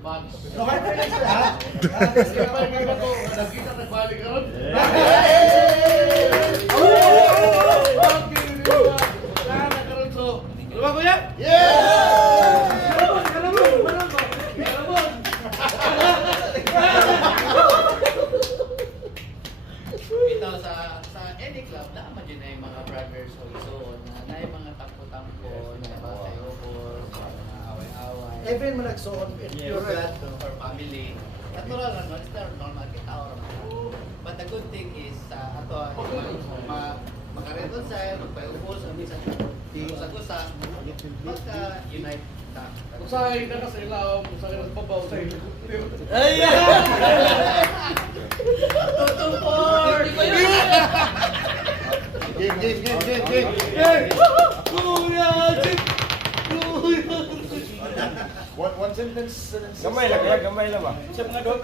Max. Nakita nagbalik ka ron. Luwa ko yan? Ito sa any club, naman yun ay mga brothers also, na yung mga tampo-tampo, na mga sayobor, mga away-away. Every mo nagsuon, Your blood or family. Natural lang, it's normal kita or but the good thing is, ato, makareconcile, magpayupos, ang minsan, gusa-gusa, magka-unite ta. Usahay na kasi ilaw, usahay na sa babaw, usahay na Tutupor! Game! Kuya! One sentence. Gamay lang ba? Sa mga doon,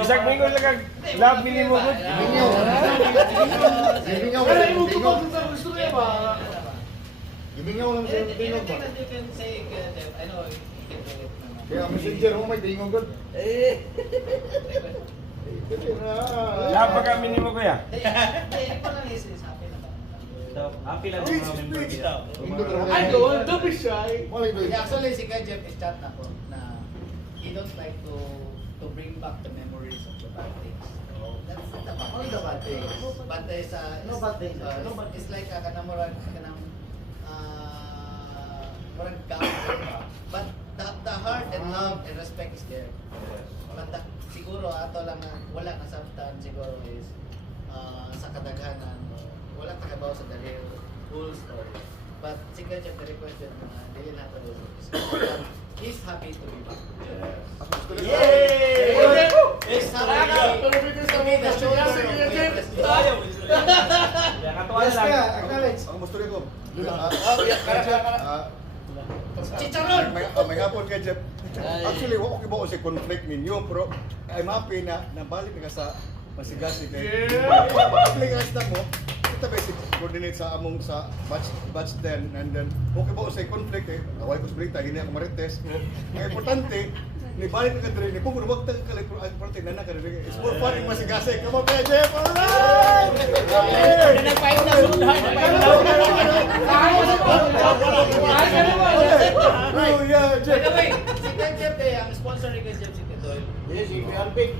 Isang mingo lang kag love minimo ko. Kaya yung tupag sa gusto niya ba? Ibingaw lang siya ng tingog ba? You can say, I know, you can do it naman. Kaya messenger mo may tingog god. Love pa ka minimo ko ya. Hindi, ito lang is happy na ba? happy lang mga members. I don't be shy. Malay doy. Actually, si Kuya Jeff is chat na po na he don't like to bring back the memories of the bad things. That's not the bad things. the bad things. But there's No bad things. No bad it's like kanamurag murag gamit ba? But the heart and love and respect is there. But siguro ato lang wala na sabtan siguro is sa kadaghanan wala takabaw sa dali whole story. But si Kuya Jeff requested na dili na to he's happy to be back. Yay! He's happy to be the shoulder of greatness. Yes, kaya, acknowledge. Ang gusto ko. Chicharon! May hapon kay Jeff. Actually, wako kibo si conflict ninyo, pero I'm happy na nabalik nga sa masigasi kay. Pagling as na mo, kita basic coordinate sa among sa batch 10 and then okay ba sa conflict eh. Away ko sprita, hindi ako marites. Ang importante, ni balik ka diri ni pugod wag tag kalit pero ang parte na ka diri. It's more fun yung masigasi. Come on, kay Jeff. Alright! Nagpayo na sundan. Oh yeah, Jeff. By the way, si Kuya Jeff ang sponsor ni Kuya Jeff si Titoy. Yes, if you are big.